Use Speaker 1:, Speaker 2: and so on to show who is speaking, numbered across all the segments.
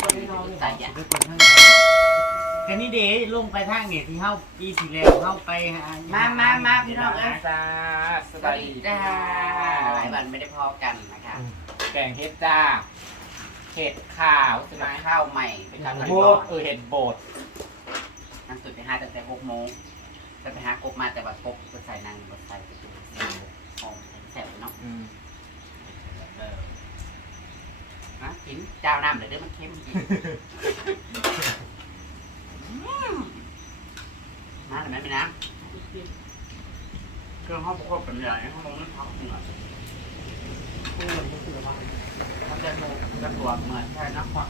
Speaker 1: คนที่น้องใส่ยา
Speaker 2: ทุกคนทั้งกันนี่เดลงไปทางเนี่ยที่เฮาปีที่แล้วเฮาไปหา
Speaker 1: มามามาพี่น้องเอ้ย
Speaker 3: จ้าส
Speaker 1: วัส
Speaker 3: ดี
Speaker 1: จ้าหลายวันไม่ได้พอกันนะคะ
Speaker 3: แกงเห็ดจ้าเห็ดขาวใช่ไหม
Speaker 1: ข้าวใหม่ไปทำกัน
Speaker 3: โบ
Speaker 1: ก่อ
Speaker 3: ด
Speaker 1: น
Speaker 3: เออเห็ดโบด
Speaker 1: นั่งตื่นไปหาตั้งแต่หกโมงจะไปหากบมาแต่ว่ากบก็ใส่นางก็ใส่ไปตัวสี่โมงห้องแสบเนาะ
Speaker 3: อืม
Speaker 1: เออนะ กินเจ้าน้ำเลยเด้อมันเค็มจริงอืมมาหรือไม่ไปนะเครื่องห้องประกอบเป็นใหญ่ห้องนั้นพักเหนื่อยเขาจะดูจะตรวจเหมือนใช่นักขวัญ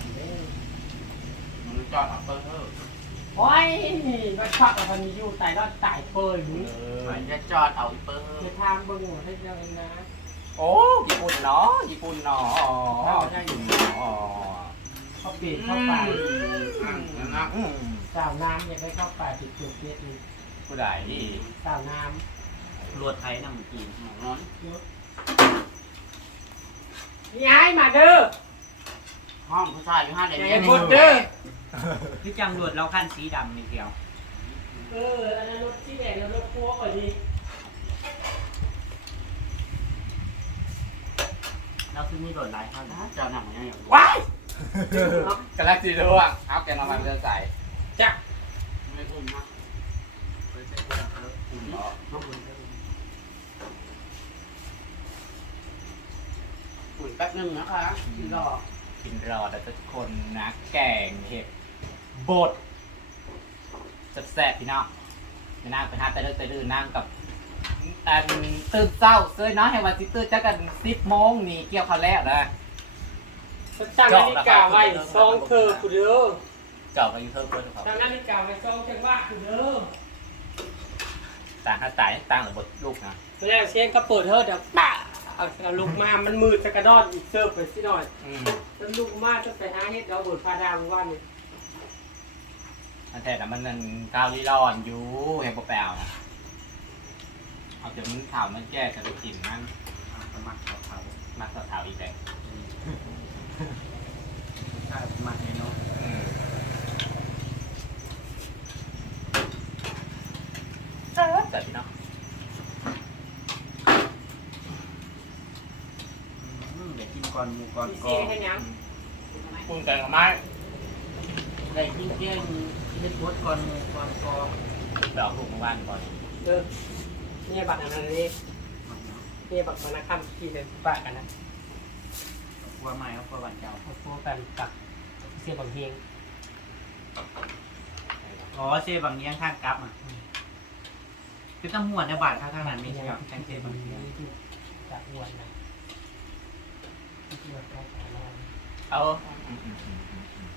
Speaker 1: มันจอดอัปเปอร์เออ
Speaker 4: โอ้ยมันชอบกับมันอยู่ใต้รอดตายเปิดอยู่
Speaker 1: เหมือนจะจอดเอาอัปเปอร์
Speaker 4: ในทางเบิ่งหัวให้เราเองนะ
Speaker 3: โอ้ญี่ปุ่นเนาะญี่ปุ่นเนาะญี่ปุ่นเนาะ
Speaker 4: เขาเปลี่ยนเข้าไป
Speaker 1: อืมนะ
Speaker 3: อืม
Speaker 4: สาวน้ำยังไม่เข้าไปติดจุดเล็กนี่
Speaker 3: ผู้ใดดี
Speaker 4: สาวน้
Speaker 2: รวดไทยนำกิน
Speaker 1: หมองน้อนำ
Speaker 4: ย้ายมาเด้อ
Speaker 1: ห้องผู้ชายอยู่ห้าเดือน
Speaker 4: ไอ้บุญเด้อ
Speaker 2: คือจังรวดเราขั้นสีดำนี่เดียว
Speaker 4: เอออันนั้นรถที่แดงแล้วรถพัวก่อนดี
Speaker 2: เราคือมีรวดหลายเท่านั้น
Speaker 1: เจ้าหนังเนี่ยอย่าง
Speaker 4: ว้าย
Speaker 3: กระลักจีร่วงเอาแกงน้ำมันเลือดใส่
Speaker 4: จัก
Speaker 1: ไม่อุ่นมากอุ่นเหรอน้องอุ่นอุ่นแป๊บนึงนะคะที่รอ
Speaker 3: กินรอแต่ทุกคนนะแกงเห็ดโบดแซ่บๆพี่น้องไม่นั่งไปหาแต่เลิกแต่ดื้อนั่งกับ อันตื่นเช้าเซยเนาะให้วันสิตื่นจักกันสิบโมงนี่เกี่ยวข้าวแล้วนะ
Speaker 4: ตั้งนาฬิกาไว้ซองเธอคุณเด้อ
Speaker 3: เจาะมาอยู่เพิ่มเพิ่มครับ
Speaker 4: ตั้งนาฬิกาไว้ซองจังว่าคุณเด้อ
Speaker 3: ต่างถ้าตายต่างหรือบทลูกนะ
Speaker 4: แล้วเสียงก็เปิดเธอเดี๋ยวป้าเอาเอาลูกมา มันมืดจะกระดอนอีกเสิร์ฟไปสิหน่อย
Speaker 3: อืม
Speaker 4: มันลูกมาจะไปหาเฮ็ดเราเบิดพาดาวว่านี่
Speaker 3: อันแต่น่ะมันนั่นกาวลีร้อนอยู่เห็นปะแปลวนะ เอาเดี๋ยวมันข่าวมันแก้จะไปกินมัน
Speaker 2: สมัครเขาเขา
Speaker 3: มาสถาวอีกแล้ว
Speaker 2: ใช่สมัครเนาะ
Speaker 3: อืมเจ๋อเจ๋อพี่เนาะ
Speaker 2: เดี๋ยวกินก่อนหมูก่อน
Speaker 4: พี่
Speaker 2: ก
Speaker 4: ซี
Speaker 2: อ
Speaker 4: ให้ยัง
Speaker 3: คุณแกงกับไม้
Speaker 2: ได้กินเกี้ยงกินรสก่อนหมูก่อนกอ
Speaker 3: ดอกลูกเมื่อวานก่อน
Speaker 4: เออ เนี่ยบัตรอันนั้นนี่เนี่ยบัตรมานะค่ำที่เป็นปะกันนะ
Speaker 2: ว่าไม่เอาประวันเจ้า
Speaker 4: เอาโฟกันปักเสียบังเฮง
Speaker 2: อ๋อเซบางเนี้ยงข้างกับอะคือต้องหัวในบาทข้างนั้นมีใช่ไหมแทงเซบางเนี้ยง
Speaker 4: จะอ้วนนะอ้วนก็ขอลอง
Speaker 3: เอาอืมอืมอืมอืมอืม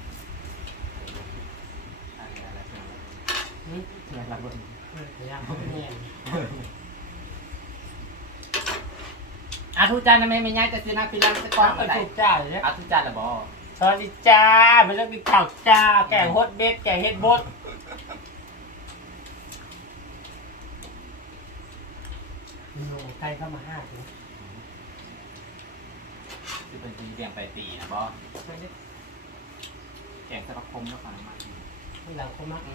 Speaker 3: อะไรอะไรอะไร
Speaker 4: นี่
Speaker 3: เนี่ยรับบท
Speaker 4: เออพ ยายามเขาเป็นแน่
Speaker 3: อาทุจานนะแม่ไม่ง่ายจะซื้อน้ำฟิลันสกอน
Speaker 4: ไป
Speaker 3: ก็ได้
Speaker 4: ถูกจ้าเลยนะ
Speaker 3: อาทุจานละบอ
Speaker 4: สวัสดีจ้าไม่เลิกกินข้าวจ้า แกงฮดเด็ดแกงเฮ็ดบดมีโใกล้เข้ามาห้าถึง
Speaker 3: คือเป็นที่เลี้ยงไปตีนะบอ
Speaker 4: ไม่ได้
Speaker 3: แกงสะพักคมแล้วก่อนมา
Speaker 4: ไม่หลังเขามา
Speaker 3: อื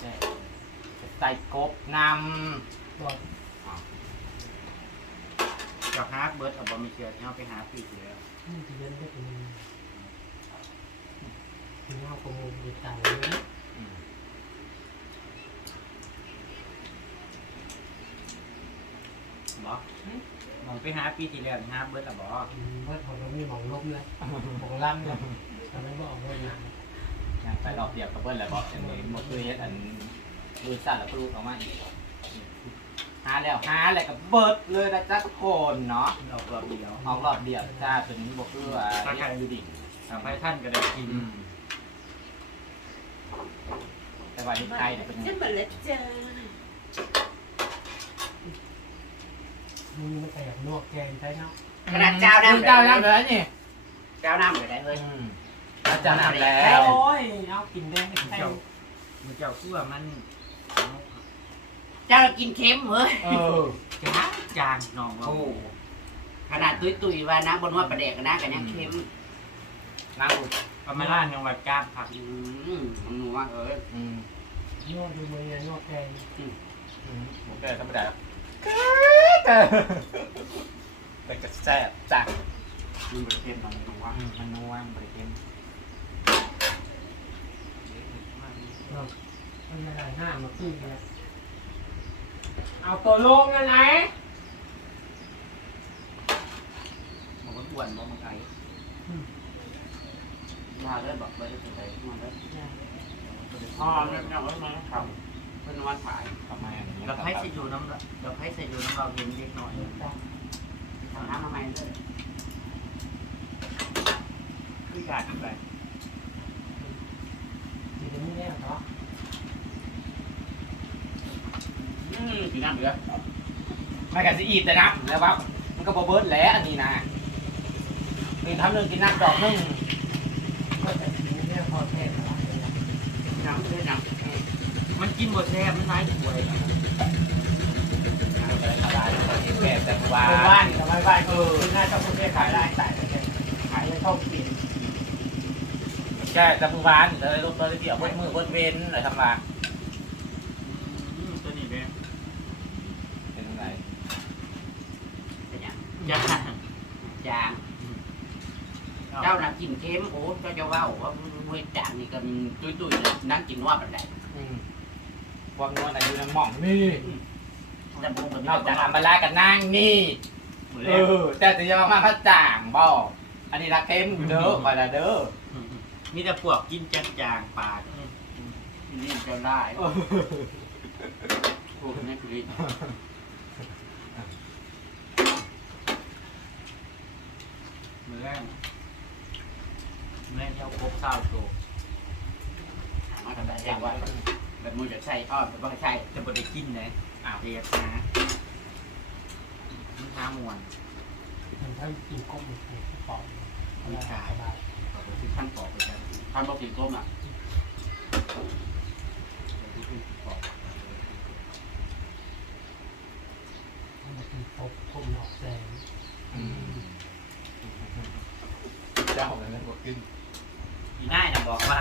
Speaker 3: มใช่ใส่กบน
Speaker 4: บอก
Speaker 2: กับฮาร์ดเบิร์ดเอาบะหมี่เกี๊ยวที่เขาไปหาปีกแล้ว
Speaker 4: นี่จะเล่นได้เป็นเป็นเงาโปรโมทดีต่างเลยนะำ
Speaker 3: อืม
Speaker 2: บอมองไปหาปีที่แล้วฮาร์ดเบิร์ดอะบอ
Speaker 4: อืมเพื่อนของเรามีหมองลบเลยหมองล่ำเลยทำให้บอกเงินนาน
Speaker 3: ยัง ไปรอบเดียวกับเบิ้ลแล้วบอกอย่างนี้หมดเลยเฮ็ดอันมือสั่นแล้วก็รูดออกมาอีกหาแล้วหาแล้วก็เบิดเลยนะจ๊ะทุกคนเนาะ
Speaker 2: เรากรอบเดียว
Speaker 3: ออกรอบเดียวจ้าตัวนี้บอกคือว่าเรียกอยู่ดิ่ง
Speaker 2: ทำให้ท่านก็ได้กิน
Speaker 3: แต่ว่าที่ไทยเนี่ยเป็น
Speaker 1: จะมาเล็ดจ้า
Speaker 4: มึงไม่ใส่แบบนวกแกงใช่เนาะ
Speaker 1: ขนาดเจ้าน้ำ
Speaker 3: เจ้าน้ำเลยนี่
Speaker 1: เจ้าน้ำเลยได้เฮ้ย
Speaker 3: อืมเจ้าน้ำแล้
Speaker 4: โอ้
Speaker 3: วย
Speaker 4: เอากินได้ให้
Speaker 2: เจ้ามันเจ้าคือว่ามัน
Speaker 1: เจ้ากินเค็มเฮ้ย
Speaker 3: เออ
Speaker 2: จางจางน้องว่า
Speaker 1: โอ้ขนาดตุยตุยๆว่านะบนว่าประเดกนะกันยังเค็ม
Speaker 3: นั่งอุ่น
Speaker 2: ก็ไม่ล่ายังวัดก้างผัก
Speaker 1: อืมมันนัวเอ้ย
Speaker 3: อืม
Speaker 4: นวดดูมือนวดแกง
Speaker 3: อืมผมก็ธรรมดาแต่ก็แซ่บจัด
Speaker 1: มันเป็นเค็มมันนัว
Speaker 3: อืมมันนัวมันบริเค็ม
Speaker 4: มันละลายหน้ามาขึ้นเลยเอาตัวลงกันไหน
Speaker 1: มันก็อ้วนบ่มันไก่ยาเลยบอกเลยจะไปนวดเลยอ๋อเรื่องนี้เอาไว้ไหมครับเพื่อนวันถ่าย
Speaker 3: ประมาณนี้
Speaker 2: เราให้ใส่อยู่น้ำเราให้ใส่อยู่น้ำเราเย็นเล็กน้อย
Speaker 1: ทำน้ำมาใหม่เลย
Speaker 2: คือการอะไร
Speaker 4: อยู่ในนี้แล้วเนาะ
Speaker 1: อืมกินน้ำเหลือ
Speaker 3: ไม่กันสิอีบแต่นะแล้วว่ามันก็บเบิร์ดแล้วอันนี้นะนี่ทำหนึ่งกินน้ำดอกหนึ่ง
Speaker 4: ก็แต่อยู่ในนี้พอแค่ละลายแล้ว
Speaker 1: น้ำเลือดน้ำ
Speaker 2: มันกินบดแซ่บมันร้ายป่วย
Speaker 3: แก่แต่ว่า
Speaker 4: เป็นบ้านกับบ้านบ้านคือหน้าเจ้าคุณได้ขายได้แต่ขายไม่ต้องกิน
Speaker 3: แก่แต่มือวานเลยลูกตัวเดียวเบิ้มือเบิ้เว้นเลยทำมา
Speaker 2: ตัวนี้เป็น
Speaker 3: เป็นไง
Speaker 1: เป็นยัง
Speaker 2: ยา
Speaker 1: จางเจ้าน่ะกินเค็มโอ้เจ้าจะว่าว่าเวทจางนี่ก็ตุ้ยๆนั่งกินว่าแบบไหน
Speaker 3: ความนวลอายุน้ำหม่องนี่
Speaker 1: แต่บุ้งกับ
Speaker 3: นอกจากอัมบาลากับนางนี่เออแต่จะยังมาพัดจ่างบ่อันนี้รักเข้มอยู่เด้อไปละเด้อ
Speaker 2: มีแต่พวกกินจางจางปาก
Speaker 1: นี่จะได้พวกนี้คือ
Speaker 2: มือแรกมือแรกที่เอาครบเศร้าโต
Speaker 1: มาทำได้แจ้งว่าแบบมือจะใช่อ้อมแบบว่าใช่
Speaker 2: จะบดได้กินเลยอ้าวเรียกนะมันท้ามวน
Speaker 4: มันถ้ากินก้มกินปอกา
Speaker 1: นบอกกินก้มอะ
Speaker 4: มันกินปกก้มดอกแดง
Speaker 3: เจ้าเลยนะบอกขึ้น
Speaker 2: อีน่ายน่ะบอกว่า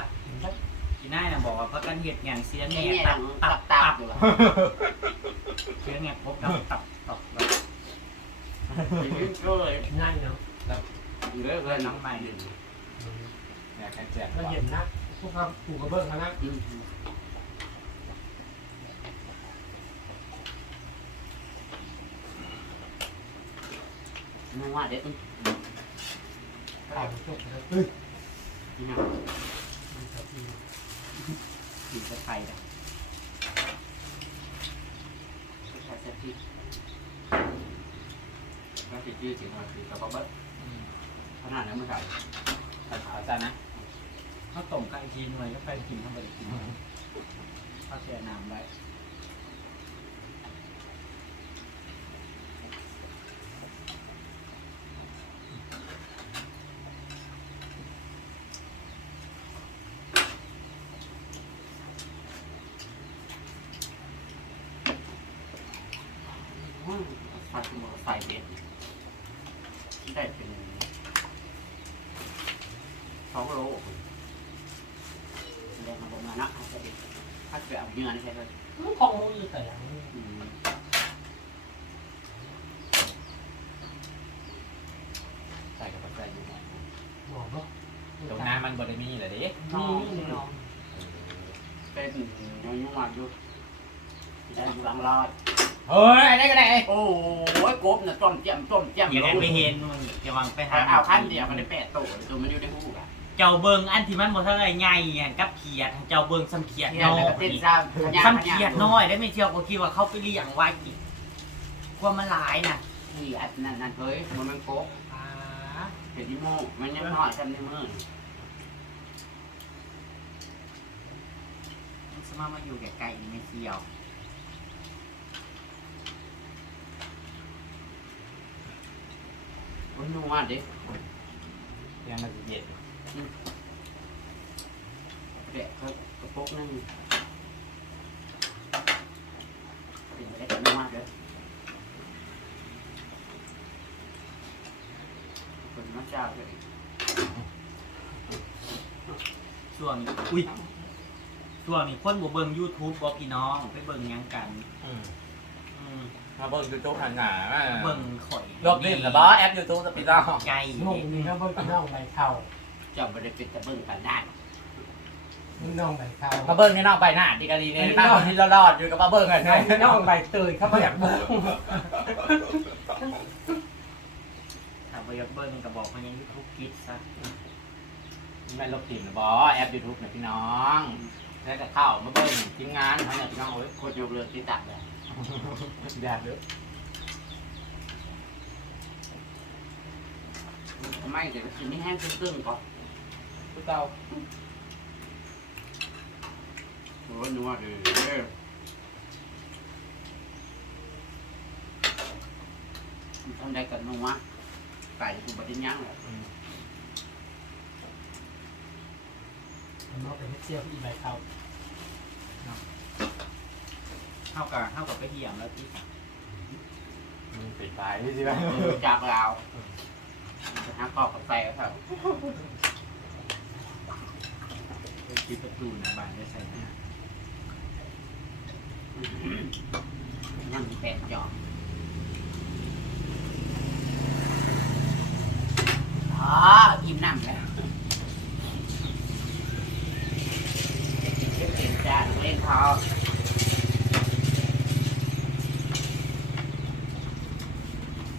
Speaker 2: อีน่ายน่ะบอกว่าเพราะกันเห็ดอย่างเสียง
Speaker 1: นี่
Speaker 2: เนี่ย
Speaker 1: เนี่ย
Speaker 2: ตับ
Speaker 1: ตั
Speaker 2: ตั
Speaker 1: บบตั
Speaker 2: ตั
Speaker 1: บบอยู่
Speaker 2: เสียงเนี่ยครบแล้วตับตับแล้ว
Speaker 1: ก็เลย
Speaker 4: ง่ายเนาะ
Speaker 1: อยู่เรื่อยๆน้องใหม่
Speaker 3: เนี่ยแค่แจก
Speaker 4: เราเห็นนะ พวกเขาปลูกกระเบื้องเขานะ
Speaker 1: นึกว่าเด็ก
Speaker 4: ขายจบแล้วเฮ้ย
Speaker 1: นี่ฮะ
Speaker 4: มันจะดี
Speaker 2: อยู่กับใครอะ
Speaker 1: ใช่เซ็ตที่แล้วติดยืดจริงมันคือกระเป๋าเบิ้ลขนาดนั้นไม่ใช่
Speaker 3: เอาจ้านะ
Speaker 2: เขาต้มไก่ทีหน่วยก็ไปกินเข้าไปกินเขาเสียน้ำไว้
Speaker 1: ใส่หมวกใส่เบ็ดได้เป็นสองโลแรงมาลงมานะอาจจะเป็นถ้าเกิดเอาเนื้อนี่ใช่ไห ม
Speaker 4: มันของมือแต่อย่างนี้
Speaker 3: ใส่กับใส่อยู่หน่อย
Speaker 4: หมอเนาะ
Speaker 3: ตรงน้ำมันบริมีเหรอดิ
Speaker 4: มีมีน้อง
Speaker 1: เป็นยังยุ่งมากอยู่ได้อยู่หลังรอด
Speaker 3: เฮ้ยได้ก็ได้
Speaker 1: โอ้ยกบน่ะต้มเจียมต้มเจียม
Speaker 2: อย่าได้ไปเห็นมึงจะวางไปหา
Speaker 1: เอาขั้นเดียวมันได้แปดตัวตัวมันอยู่ในหูอะ
Speaker 2: เจ้าเบิงอันที่มันบ่เท่าไรใหญ่อะกับเขียดเจ้าเบิงซ้ำเขียด
Speaker 1: เทีย
Speaker 2: น้
Speaker 1: น
Speaker 2: อ
Speaker 1: แล้วก็
Speaker 2: ย
Speaker 1: เต้นซ้ำ
Speaker 2: ซ้ำเขียดน้อยได้ไม่เชียวก็คิดว่าเขาไปเลี้ยงไว้อีกกว่ามันหลายน่ะ
Speaker 1: ที่อันนั้นนั่นเฮ้ยมันมันกบ
Speaker 2: อ่า
Speaker 1: เป็นที่โม่มันยังน้อยซ้ำในมือ
Speaker 2: มันสมามาอยู่ไกลๆอีกไม่เชียว
Speaker 1: โอ้ยนัวเด็ก
Speaker 3: ยังมันเย็น
Speaker 1: เด็กเขากระปุกนั่นเป็นไปได้กันมากเลยคนมาเจ้าเลย
Speaker 2: ช่วงนี้อุ้ยช่วงนี้คนบ่เบิ่ง YouTube บ่พี่น้องไปเบิ่งหยังกัน
Speaker 3: อืม
Speaker 2: อืม
Speaker 3: มาเบิ่งยูทูบหันหนา
Speaker 2: เบิ่งข่อย
Speaker 3: ลบลิ้นหรือบ่แอปยูทูบสปีดอง
Speaker 2: ไกล
Speaker 4: งงนี่ก็เบิ่งน้องใบเข่า
Speaker 1: เจ้าบริเป็นตะเบิ่งกันได้
Speaker 4: น้องใบเข่า
Speaker 3: มาเบิ่งในนอกใบหน้าดีกันดีเนี่ยหน้าคนที่รอดๆอยู่กับมาเบิ่งกัน
Speaker 4: น้องน้องใบเตยเขาบ่อยากเบิ่ง
Speaker 2: ถ้าบ่อยากเบิ่งก็บอกว่ายัง YouTube คิดซะ
Speaker 3: ไม่ลบลิ้นหรือบ่แอปยูทูบเนี่ยพี่น้องแล้วก็เข้ามาเบิ่งทีมงานทั้งเนี่ยพี่น้องเอ้ย
Speaker 1: โคตรยกเลิกที่ตักเลย
Speaker 3: อย่าเด้อ
Speaker 1: ทำไมเดี๋ยวมันกินไม่แห้งครึ่งๆก่อน
Speaker 3: ผู้เก่า
Speaker 1: โอ้นัวเลยมันทำได้กับนัวไก่กูบไดย่างเลย
Speaker 4: น้องเป็นเสี้ยวอีใบเข่า
Speaker 2: เท่ากับเท่ากับไปเหี่ยมแล้วที่
Speaker 3: มึงปิดไฟนี่สิไหม
Speaker 1: จับเราจะหาข้อกับไฟครับ
Speaker 2: ไป ปิดประตูหน้าบ้านได้ใส่หน้า
Speaker 1: ยังแปดจอกอ๋ออิ่มน้ำแล้วเก็บเก็บจานเล่นเขา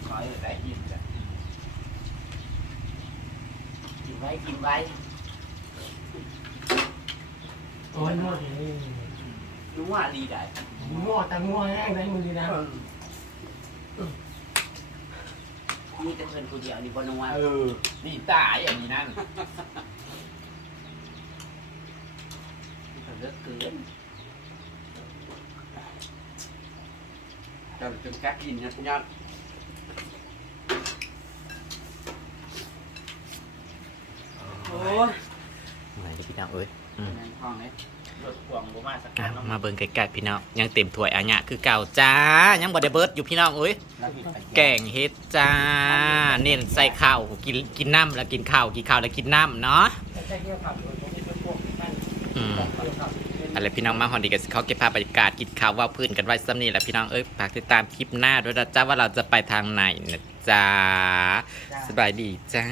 Speaker 1: ขออยู่ได้ยินจ้ะกินไว้กินไว้
Speaker 4: โอ้ยนวดอย่างนี้
Speaker 1: รู้ว่าดีได้
Speaker 4: นวดแต่นวดแห้งได้มือดีนะ
Speaker 1: มีแต่เพื่อนผู้เดียวนี่บนว่า
Speaker 3: เออดีตายอย่างนี้นั่น
Speaker 1: เลือกเกินเราจนกักอินนะยอดโอ้ย
Speaker 3: ไหนจะพี่น้องเอ้ย
Speaker 1: ในห้องเลย
Speaker 2: รถพ่วงบ่มาสัก
Speaker 3: อะ
Speaker 2: คัน
Speaker 3: มาเบิ่งไก่ๆพี่น้องยังเต็มถ้วยอันเนี้ยคือเก่าจ้ายังบ่ได้เบิดอยู่พี่น้องเอ้ย
Speaker 1: เราผิดไป
Speaker 3: แกงเฮ็ดจ้า เน้นใส่ข้าวกินกินน้ำแล้วกินข้าวกินข้าวแล้วกินน้ำเนาะ
Speaker 4: แต่แค่เกี่ยวกับตัวนี้เป็นพวกบ้าน
Speaker 3: อืม
Speaker 4: เกี่ยวกับ
Speaker 3: อะไรพี่น้องมาฮอนดีกันเขาเก็บภาพบรรยากาศกินข้าวว่าพื้นกันไว้ซ้ำนี่แหละพี่น้องเอ้ยฝากติดตามคลิปหน้าด้วยนะจ้าว่าเราจะไปทางไหนนะจ้าสบายดีจ้า